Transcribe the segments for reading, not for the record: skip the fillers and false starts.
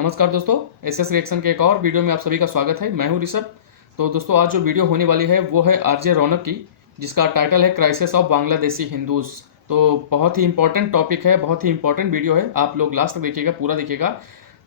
नमस्कार दोस्तों, SS reaction के एक और वीडियो में आप सभी का स्वागत है। मैं हूं ऋषभ। तो दोस्तों आज जो वीडियो होने वाली है वो है आरजे रौनक की, जिसका टाइटल है क्राइसिस ऑफ बांग्लादेशी हिंदूज। तो बहुत ही इंपॉर्टेंट टॉपिक है, बहुत ही इंपॉर्टेंट वीडियो है। आप लोग लास्ट तक देखिएगा, पूरा देखिएगा।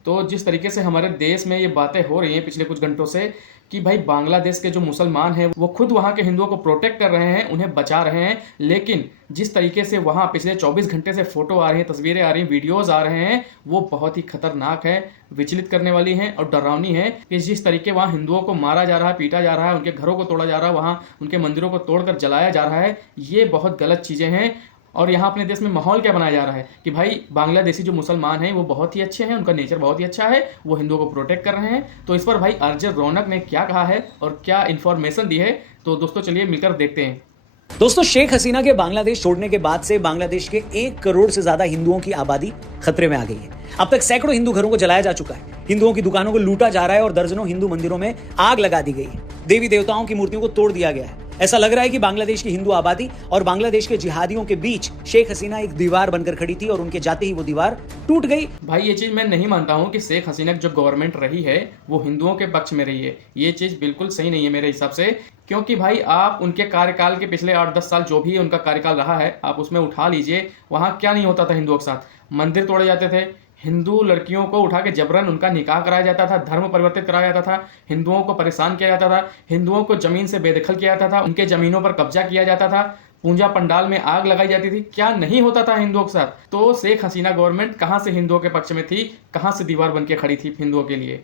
तो जिस तरीके से हमारे देश में ये बातें हो रही हैं पिछले कुछ घंटों से कि भाई बांग्लादेश के जो मुसलमान हैं वो खुद वहाँ के हिंदुओं को प्रोटेक्ट कर रहे हैं, उन्हें बचा रहे हैं, लेकिन जिस तरीके से वहाँ पिछले 24 घंटे से फोटो आ रही हैं, तस्वीरें आ रही हैं, वीडियोस आ रहे हैं, वो बहुत ही खतरनाक है, विचलित करने वाली हैं और डरावनी है कि जिस तरीके वहाँ हिंदुओं को मारा जा रहा है, पीटा जा रहा है, उनके घरों को तोड़ा जा रहा है, वहाँ उनके मंदिरों को तोड़कर जलाया जा रहा है, ये बहुत गलत चीज़ें हैं। और यहाँ अपने देश में माहौल क्या बनाया जा रहा है कि भाई बांग्लादेशी जो मुसलमान हैं वो बहुत ही अच्छे हैं, उनका नेचर बहुत ही अच्छा है, वो हिंदुओं को प्रोटेक्ट कर रहे हैं। तो इस पर भाई आरजे रौनक ने क्या कहा है और क्या इन्फॉर्मेशन दी है, तो दोस्तों चलिए मिलकर देखते हैं। दोस्तों, शेख हसीना के बांग्लादेश छोड़ने के बाद से बांग्लादेश के 1 करोड़ से ज्यादा हिंदुओं की आबादी खतरे में आ गई है। अब तक सैकड़ों हिंदू घरों को जलाया जा चुका है, हिंदुओं की दुकानों को लूटा जा रहा है और दर्जनों हिंदू मंदिरों में आग लगा दी गई है। देवी देवताओं की मूर्तियों को तोड़ दिया गया है। ऐसा लग रहा है कि बांग्लादेश की हिंदू आबादी और बांग्लादेश के जिहादियों के बीच शेख हसीना एक दीवार बनकर खड़ी थी और उनके जाते ही वो दीवार टूट गई। भाई ये चीज़ मैं नहीं मानता हूँ कि शेख हसीना की जो गवर्नमेंट रही है वो हिंदुओं के पक्ष में रही है। ये चीज़ बिल्कुल सही नहीं है मेरे हिसाब से, क्योंकि भाई आप उनके कार्यकाल के पिछले 8-10 साल जो भी उनका कार्यकाल रहा है आप उसमें उठा लीजिए, वहाँ क्या नहीं होता था हिंदुओं के साथ। मंदिर तोड़े जाते थे, हिंदू लड़कियों को उठा के जबरन उनका निकाह कराया जाता था, धर्म परिवर्तित कराया जाता था, हिंदुओं को परेशान किया जाता था, हिंदुओं को जमीन से बेदखल किया जाता था, उनके जमीनों पर कब्जा किया जाता था, पूजा पंडाल में आग लगाई जाती थी। क्या नहीं होता था हिंदुओं के साथ? तो शेख हसीना गवर्नमेंट कहाँ से हिंदुओं के पक्ष में थी, कहाँ से दीवार बन के खड़ी थी हिंदुओं के लिए?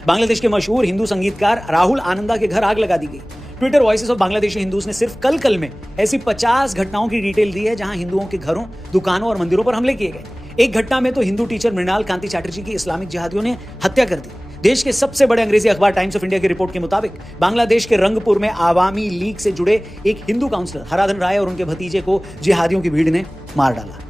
बांग्लादेश के मशहूर हिंदू संगीतकार राहुल आनंदा के घर आग लगा दी गई। Twitter voices of Bangladeshi Hindus ने सिर्फ कल में ऐसी 50 घटनाओं की डिटेल दी है जहां हिंदुओं के घरों, दुकानों और मंदिरों पर हमले किए गए। एक घटना में तो हिंदू टीचर मृणाल कांति चैटर्जी की इस्लामिक जिहादियों ने हत्या कर दी। देश के सबसे बड़े अंग्रेजी अखबार टाइम्स ऑफ इंडिया की रिपोर्ट के मुताबिक बांग्लादेश के रंगपुर में आवामी लीग से जुड़े एक हिंदू काउंसलर हराधन राय और उनके भतीजे को जिहादियों की भीड़ ने मार डाला।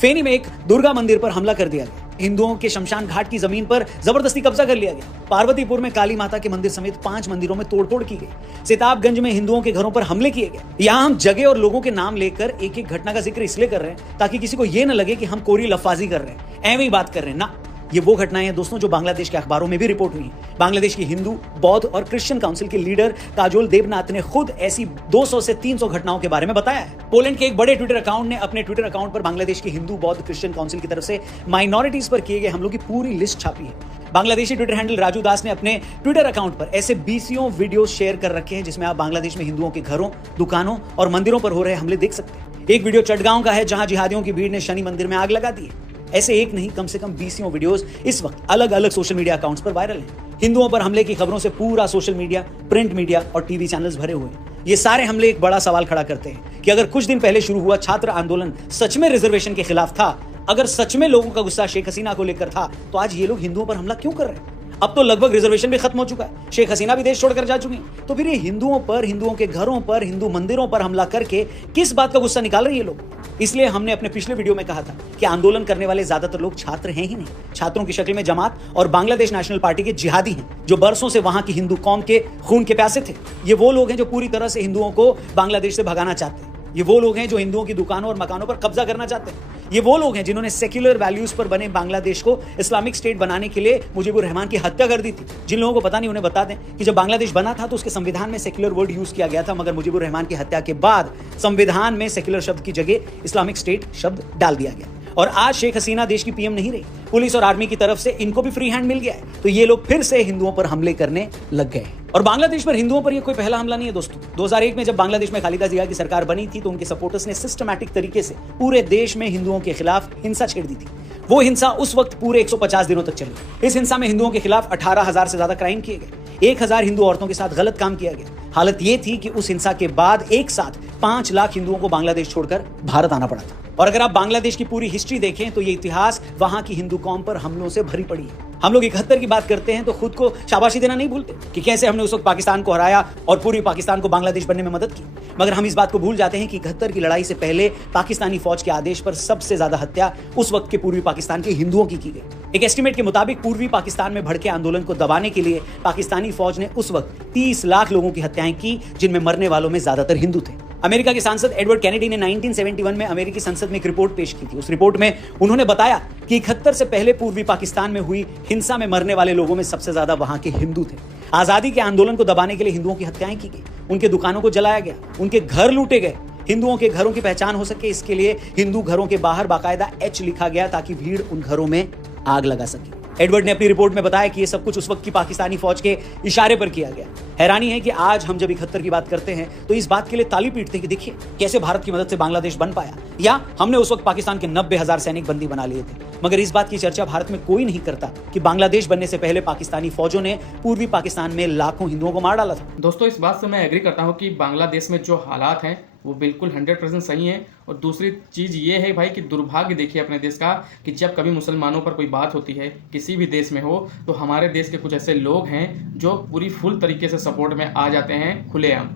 फेनी में एक दुर्गा मंदिर पर हमला कर दिया गया। हिंदुओं के शमशान घाट की जमीन पर जबरदस्ती कब्जा कर लिया गया। पार्वतीपुर में काली माता के मंदिर समेत 5 मंदिरों में तोड़फोड़ की गई। सिताबगंज में हिंदुओं के घरों पर हमले किए गए। यहाँ हम जगह और लोगों के नाम लेकर एक एक घटना का जिक्र इसलिए कर रहे हैं ताकि किसी को यह न लगे कि हम कोरी लफाजी कर रहे हैं, एवं ही बात कर रहे हैं ना। ये वो घटनाएं हैं दोस्तों जो बांग्लादेश के अखबारों में भी रिपोर्ट हुई हैं। बांग्लादेश की हिंदू, बौद्ध और क्रिश्चियन काउंसिल के लीडर काजोल देवनाथ ने खुद ऐसी 200 से 300 घटनाओं के बारे में बताया है। पोलैंड के एक बड़े ट्विटर अकाउंट ने अपने ट्विटर अकाउंट पर बांग्लादेश की हिंदू, बौद्ध, क्रिश्चियन काउंसिल की तरफ से माइनॉरिटीज पर किए गए हमलों की पूरी लिस्ट छापी है। बांग्लादेशी ट्विटर हैंडल राजू दास ने अपने ट्विटर अकाउंट पर ऐसे 20 वीडियो शेयर कर रखे हैं जिसमें आप बांग्लादेश में हिंदुओं के घरों, दुकानों और मंदिरों पर हो रहे हमले देख सकते हैं। एक वीडियो चटगांव का है जहां जिहादियों की भीड़ ने शनि मंदिर में आग लगा दी है। ऐसे एक नहीं, कम से कम 20 वीडियोस इस वक्त अलग अलग सोशल मीडिया अकाउंट्स पर वायरल हैं। हिंदुओं पर हमले की खबरों से पूरा सोशल मीडिया, प्रिंट मीडिया और टीवी चैनल्स भरे हुए हैं। ये सारे हमले एक बड़ा सवाल खड़ा करते हैं कि अगर कुछ दिन पहले शुरू हुआ छात्र आंदोलन सच में रिजर्वेशन के खिलाफ था, अगर सच में लोगों का गुस्सा शेख हसीना को लेकर था, तो आज ये लोग हिंदुओं पर हमला क्यों कर रहे हैं? अब तो लगभग रिजर्वेशन भी खत्म हो चुका है, शेख हसीना भी देश छोड़कर जा चुकी हैं। तो फिर ये हिंदुओं पर, हिंदुओं के घरों पर, हिंदू मंदिरों पर हमला करके किस बात का गुस्सा निकाल रहे हैं ये लोग? इसलिए हमने अपने पिछले वीडियो में कहा था कि आंदोलन करने वाले ज्यादातर लोग छात्र हैं ही नहीं। छात्रों की शक्ल में जमात और बांग्लादेश नेशनल पार्टी के जिहादी हैं जो बरसों से वहां की हिंदू कौम के खून के प्यासे थे। ये वो लोग हैं जो पूरी तरह से हिंदुओं को बांग्लादेश से भगाना चाहते हैं। ये वो लोग हैं जो हिंदुओं की दुकानों और मकानों पर कब्जा करना चाहते हैं। ये वो लोग हैं जिन्होंने सेक्युलर वैल्यूज पर बने बांग्लादेश को इस्लामिक स्टेट बनाने के लिए मुजीबुर रहमान की हत्या कर दी थी। जिन लोगों को पता नहीं उन्हें बता दें कि जब बांग्लादेश बना था तो उसके संविधान में सेक्युलर वर्ड यूज किया गया था, मगर मुजीबुर रहमान की हत्या के बाद संविधान में सेक्युलर शब्द की जगह इस्लामिक स्टेट शब्द डाल दिया गया। और आज शेख हसीना देश की पीएम नहीं रही, पुलिस और आर्मी की तरफ से इनको भी फ्री हैंड मिल गया है, तो ये लोग फिर से हिंदुओं पर हमले करने लग गए। और बांग्लादेश पर हिंदुओं पर ये कोई पहला हमला नहीं है दोस्तों। 2001 में जब बांग्लादेश में खालिदा जिया की सरकार बनी थी तो उनके सपोर्टर्स ने सिस्टमैटिक तरीके से पूरे देश में हिंदुओं के खिलाफ हिंसा छेड़ दी थी। वो हिंसा उस वक्त पूरे 150 दिनों तक चली। इस हिंसा में हिंदुओं के खिलाफ 18,000 से ज्यादा क्राइम किए गए। 1,000 हिंदू औरतों के साथ गलत काम किया गया। हालत ये थी कि उस हिंसा के बाद एक साथ 5 लाख हिंदुओं को बांग्लादेश छोड़कर भारत आना पड़ा था। और अगर आप बांग्लादेश की पूरी हिस्ट्री देखें तो ये इतिहास वहां की हिंदू कौम पर हमलों से भरी पड़ी है। हम लोग 71 की बात करते हैं तो खुद को शाबाशी देना नहीं भूलते कि कैसे हमने उस वक्त पाकिस्तान को हराया और पूर्वी पाकिस्तान को बांग्लादेश बनने में मदद की, मगर हम इस बात को भूल जाते हैं कि 71 की लड़ाई से पहले पाकिस्तानी फौज के आदेश पर सबसे ज्यादा हत्या उस वक्त के पूर्वी पाकिस्तान के हिंदुओं की गई। एक एस्टीमेट के मुताबिक पूर्वी पाकिस्तान में भड़के आंदोलन को दबाने के लिए पाकिस्तानी फौज ने उस वक्त 30 लाख लोगों की हत्याएं की, जिनमें मरने वालों में ज्यादातर हिंदू थे। अमेरिका के सांसद एडवर्ड कैनेडी ने 1971 में अमेरिकी संसद में एक रिपोर्ट पेश की थी। उस रिपोर्ट में उन्होंने बताया कि 71 से पहले पूर्वी पाकिस्तान में हुई हिंसा में मरने वाले लोगों में सबसे ज्यादा वहां के हिंदू थे। आजादी के आंदोलन को दबाने के लिए हिंदुओं की हत्याएं की गई, उनके दुकानों को जलाया गया, उनके घर लूटे गए। हिंदुओं के घरों की पहचान हो सके इसके लिए हिंदू घरों के बाहर बाकायदा H लिखा गया ताकि भीड़ उन घरों में आग लगा सके। एडवर्ड ने अपनी रिपोर्ट में बताया कि यह सब कुछ उस वक्त की पाकिस्तानी फौज के इशारे पर किया गया। हैरानी है कि आज हम जब 71 की बात करते हैं तो इस बात के लिए ताली पीटते हैं कि देखिए कैसे भारत की मदद से बांग्लादेश बन पाया, या हमने उस वक्त पाकिस्तान के 90,000 सैनिक बंदी बना लिए थे। मगर इस बात की चर्चा भारत में कोई नहीं करता कि बांग्लादेश बनने से पहले पाकिस्तानी फौजों ने पूर्वी पाकिस्तान में लाखों हिंदुओं को मार डाला था। दोस्तों, इस बात से मैं एग्री करता हूँ कि बांग्लादेश में जो हालात हैं वो बिल्कुल 100% सही है। और दूसरी चीज़ ये है भाई कि दुर्भाग्य देखिए अपने देश का कि जब कभी मुसलमानों पर कोई बात होती है किसी भी देश में हो तो हमारे देश के कुछ ऐसे लोग हैं जो पूरी फुल तरीके से सपोर्ट में आ जाते हैं खुलेआम,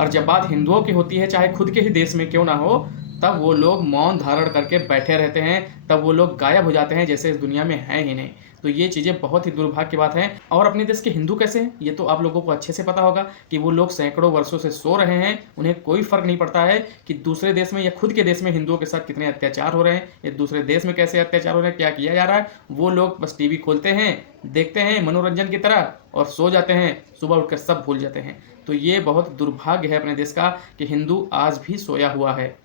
और जब बात हिंदुओं की होती है चाहे खुद के ही देश में क्यों ना हो तब वो लोग मौन धारण करके बैठे रहते हैं, तब वो लोग गायब हो जाते हैं जैसे इस दुनिया में हैं ही नहीं। तो ये चीज़ें बहुत ही दुर्भाग्य की बात है। और अपने देश के हिंदू कैसे हैं ये तो आप लोगों को अच्छे से पता होगा कि वो लोग सैकड़ों वर्षों से सो रहे हैं, उन्हें कोई फर्क नहीं पड़ता है कि दूसरे देश में या खुद के देश में हिंदुओं के साथ कितने अत्याचार हो रहे हैं या दूसरे देश में कैसे अत्याचार हो रहे हैं, क्या किया जा रहा है। वो लोग बस टीवी खोलते हैं, देखते हैं मनोरंजन की तरह और सो जाते हैं, सुबह उठकर सब भूल जाते हैं। तो ये बहुत दुर्भाग्य है अपने देश का कि हिंदू आज भी सोया हुआ है।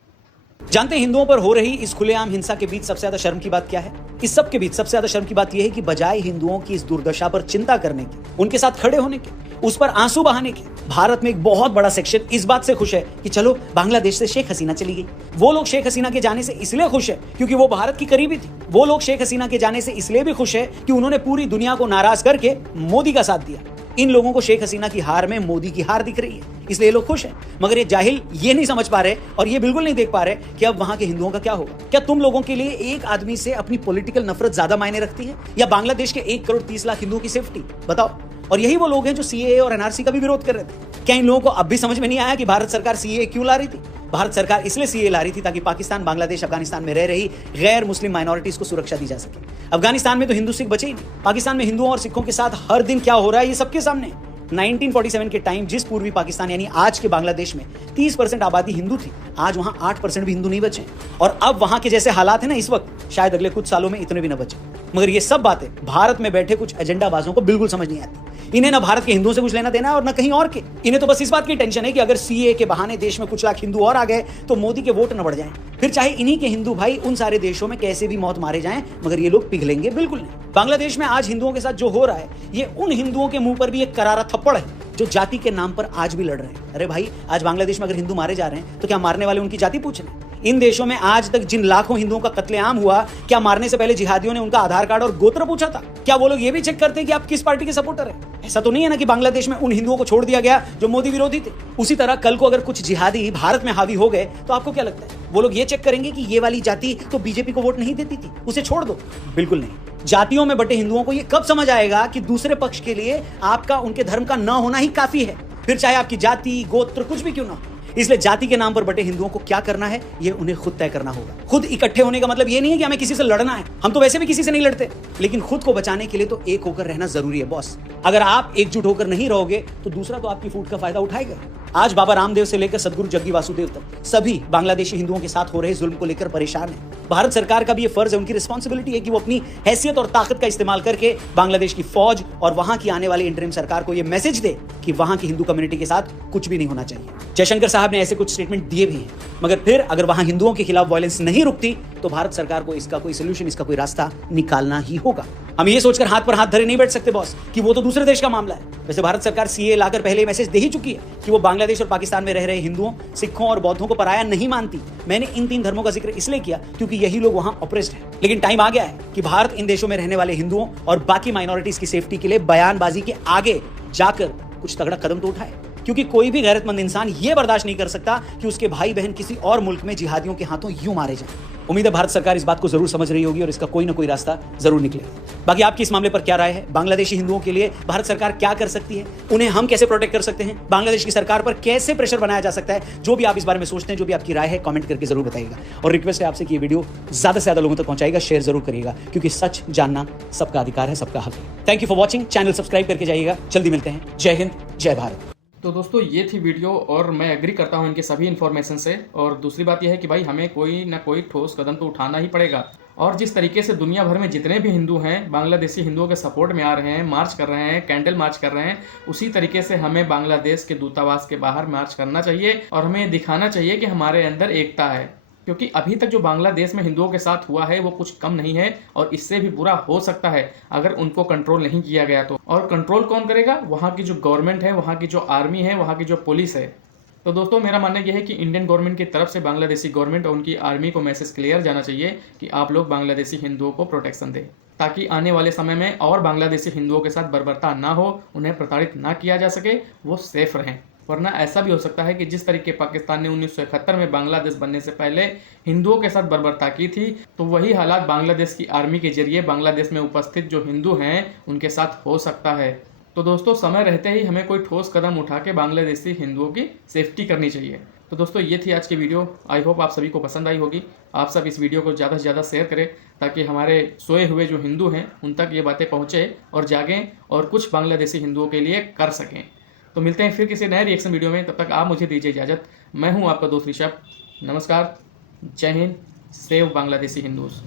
जानते हैं हिंदुओं पर हो रही इस खुलेआम हिंसा के बीच सबसे ज्यादा शर्म की बात क्या है? इस सब के बीच सबसे ज्यादा शर्म की बात यह है कि बजाय हिंदुओं की इस दुर्दशा पर चिंता करने की, उनके साथ खड़े होने के, उस पर आंसू बहाने के, भारत में एक बहुत बड़ा सेक्शन इस बात से खुश है कि चलो बांग्लादेश से शेख हसीना चली गई। वो लोग शेख हसीना के जाने से इसलिए खुश है क्योंकि वो भारत की करीबी थी। वो लोग शेख हसीना के जाने से इसलिए भी खुश है कि उन्होंने पूरी दुनिया को नाराज करके मोदी का साथ दिया। इन लोगों को शेख हसीना की हार में मोदी की हार दिख रही है, इसलिए लोग खुश हैं। मगर ये जाहिल ये नहीं समझ पा रहे और ये बिल्कुल नहीं देख पा रहे कि अब वहां के हिंदुओं का क्या होगा। क्या तुम लोगों के लिए एक आदमी से अपनी पॉलिटिकल नफरत ज्यादा मायने रखती है या बांग्लादेश के 1 करोड़ 30 लाख हिंदुओं की सेफ्टी? बताओ। और यही वो लोग हैं जो CAA और NRC का भी विरोध कर रहे थे। क्या इन लोगों को अब भी समझ में नहीं आया कि भारत सरकार CAA क्यों ला रही थी? भारत सरकार इसलिए CAA ला रही थी ताकि पाकिस्तान, बांग्लादेश, अफगानिस्तान में रह रही गैर मुस्लिम माइनॉरिटीज को सुरक्षा दी जा सके। अफगानिस्तान में तो हिंदू सिख बचे ही नहीं। पाकिस्तान में हिंदुओं और सिखों के साथ हर दिन क्या हो रहा है ये सबके सामने। 1947 के टाइम जिस पूर्वी पाकिस्तान यानी आज के बांग्लादेश में 30% आबादी हिंदू थी, आज वहां 8% भी हिंदू नहीं बचे। और अब वहां के जैसे हालात है ना इस वक्त, शायद अगले कुछ सालों में इतने भी न बचे। मगर ये सब बातें भारत में बैठे कुछ एजेंडाबाजों को बिल्कुल समझ नहीं आती। इन्हें ना भारत के हिंदुओं से कुछ लेना देना है और ना कहीं और के। इन्हें तो बस इस बात की टेंशन है कि अगर CAA के बहाने देश में कुछ लाख हिंदू और आ गए तो मोदी के वोट न बढ़ जाएं। फिर चाहे इन्हीं के हिंदू भाई उन सारे देशों में कैसे भी मौत मारे जाएं, मगर ये लोग पिघलेंगे बिल्कुल नहीं। बांग्लादेश में आज हिंदुओं के साथ जो हो रहा है ये उन हिंदुओं के मुंह पर भी एक करारा थप्पड़ है जो जाति के नाम पर आज भी लड़ रहे हैं। अरे भाई, आज बांग्लादेश में अगर हिंदू मारे जा रहे हैं तो क्या मारने वाले उनकी जाति पूछ रहे हैं? इन देशों में आज तक जिन लाखों हिंदुओं का कत्लेआम हुआ, क्या मारने से पहले जिहादियों ने उनका आधार कार्ड और गोत्र पूछा था? क्या वो लोग ये भी चेक करते हैं कि आप किस पार्टी के सपोर्टर हैं? ऐसा तो नहीं है ना कि बांग्लादेश में उन हिंदुओं को छोड़ दिया गया जो मोदी विरोधी थे। उसी तरह कल को अगर कुछ जिहादी भारत में हावी हो गए तो आपको क्या लगता है वो लोग ये चेक करेंगे कि ये वाली जाति तो बीजेपी को वोट नहीं देती थी, उसे छोड़ दो? बिल्कुल नहीं। जातियों में बटे हिंदुओं को ये कब समझ आएगा कि दूसरे पक्ष के लिए आपका उनके धर्म का न होना ही काफी है, फिर चाहे आपकी जाति, गोत्र कुछ भी क्यों ना हो। इसलिए जाति के नाम पर बटे हिंदुओं को क्या करना है ये उन्हें खुद तय करना होगा। खुद इकट्ठे होने का मतलब ये नहीं है कि हमें किसी से लड़ना है, हम तो वैसे भी किसी से नहीं लड़ते, लेकिन खुद को बचाने के लिए तो एक होकर रहना जरूरी है बॉस। अगर आप एकजुट होकर नहीं रहोगे तो दूसरा तो आपकी फूट का फायदा उठाएगा। आज बाबा रामदेव से लेकर सदगुरु जग्गी वासुदेव तक सभी बांग्लादेशी हिंदुओं के साथ हो रहे जुल्म को लेकर परेशान है। भारत सरकार का भी ये फर्ज है, उनकी रिस्पॉन्सिबिलिटी है कि वो अपनी हैसियत और ताकत का इस्तेमाल करके बांग्लादेश की फौज और वहां की आने वाली इंटरिम सरकार को ये मैसेज दे कि वहां की हिंदू कम्युनिटी के साथ कुछ भी नहीं होना चाहिए। जयशंकर साहब ने ऐसे कुछ स्टेटमेंट दिए भी हैं, मगर फिर अगर वहां हिंदुओं के खिलाफ वायलेंस नहीं रुकती तो भारत सरकार को इसका कोई सोल्यूशन, इसका कोई रास्ता निकालना ही होगा। हम ये सोचकर हाथ पर हाथ धरे नहीं बैठ सकते बॉस कि वो तो दूसरे देश का मामला है। वैसे भारत सरकार CAA लाकर पहले मैसेज दे ही चुकी है कि वो बांग्लादेश और पाकिस्तान में रह रहे हिंदुओं, सिखों और बौद्धों को पराया नहीं मानती। मैंने इन 3 धर्मों का जिक्र इसलिए किया क्योंकि यही लोग वहां ऑप्रेस्ड हैं। लेकिन टाइम आ गया है कि भारत इन देशों में रहने वाले हिंदुओं और बाकी माइनॉरिटीज की सेफ्टी के लिए बयानबाजी के आगे जाकर कुछ तगड़ा कदम तो उठाए, क्योंकि कोई भी गैरतमंद इंसान ये बर्दाश्त नहीं कर सकता कि उसके भाई बहन किसी और मुल्क में जिहादियों के हाथों यूं मारे जाएं। उम्मीद है भारत सरकार इस बात को जरूर समझ रही होगी और इसका कोई ना कोई रास्ता जरूर निकलेगा। बाकी आपकी इस मामले पर क्या राय है? बांग्लादेशी हिंदुओं के लिए भारत सरकार क्या कर सकती है? उन्हें हम कैसे प्रोटेक्ट कर सकते हैं? बांग्लादेश की सरकार पर कैसे प्रेशर बनाया जा सकता है? जो भी आप इस बारे में सोचते हैं, जो भी आपकी राय है, कमेंट करके जरूर बताइएगा। और रिक्वेस्ट है आपसे कि ये वीडियो ज्यादा से ज्यादा लोगों तक पहुंचाएगा, शेयर जरूर करिएगा, क्योंकि सच जानना सबका अधिकार है, सबका हक है। Thank you for watching. Channel subscribe करके जाइएगा। जल्दी मिलते हैं। जय हिंद, जय भारत। तो दोस्तों ये थी वीडियो और मैं एग्री करता हूँ इनके सभी इन्फॉर्मेशन से। और दूसरी बात यह है कि भाई हमें कोई ना कोई ठोस कदम तो उठाना ही पड़ेगा। और जिस तरीके से दुनिया भर में जितने भी हिंदू हैं बांग्लादेशी हिंदुओं के सपोर्ट में आ रहे हैं, मार्च कर रहे हैं, कैंडल मार्च कर रहे हैं, उसी तरीके से हमें बांग्लादेश के दूतावास के बाहर मार्च करना चाहिए और हमें दिखाना चाहिए कि हमारे अंदर एकता है। क्योंकि अभी तक जो बांग्लादेश में हिंदुओं के साथ हुआ है वो कुछ कम नहीं है और इससे भी बुरा हो सकता है अगर उनको कंट्रोल नहीं किया गया तो। और कंट्रोल कौन करेगा? वहाँ की जो गवर्नमेंट है, वहाँ की जो आर्मी है, वहाँ की जो पुलिस है। तो दोस्तों मेरा मानना यह है कि इंडियन गवर्नमेंट की तरफ से बांग्लादेशी गवर्नमेंट और उनकी आर्मी को मैसेज क्लियर जाना चाहिए कि आप लोग बांग्लादेशी हिंदुओं को प्रोटेक्शन दें, ताकि आने वाले समय में और बांग्लादेशी हिंदुओं के साथ बर्बरता ना हो, उन्हें प्रताड़ित ना किया जा सके, वो सेफ रहें। वरना ऐसा भी हो सकता है कि जिस तरीके पाकिस्तान ने 1971 में बांग्लादेश बनने से पहले हिंदुओं के साथ बर्बरता की थी, तो वही हालात बांग्लादेश की आर्मी के जरिए बांग्लादेश में उपस्थित जो हिंदू हैं उनके साथ हो सकता है। तो दोस्तों समय रहते ही हमें कोई ठोस कदम उठा के बांग्लादेशी हिंदुओं की सेफ्टी करनी चाहिए। तो दोस्तों ये थी आज की वीडियो। आई होप आप सभी को पसंद आई होगी। आप सब इस वीडियो को ज़्यादा से ज़्यादा शेयर करें ताकि हमारे सोए हुए जो हिंदू हैं उन तक ये बातें पहुँचे और जागें और कुछ बांग्लादेशी हिंदुओं के लिए कर सकें। तो मिलते हैं फिर किसी नए रिएक्शन वीडियो में। तब तक आप मुझे दीजिए इजाज़त। मैं हूँ आपका दोस्त ऋषभ। नमस्कार, जय हिंद, सेव बांग्लादेशी हिंदूज़।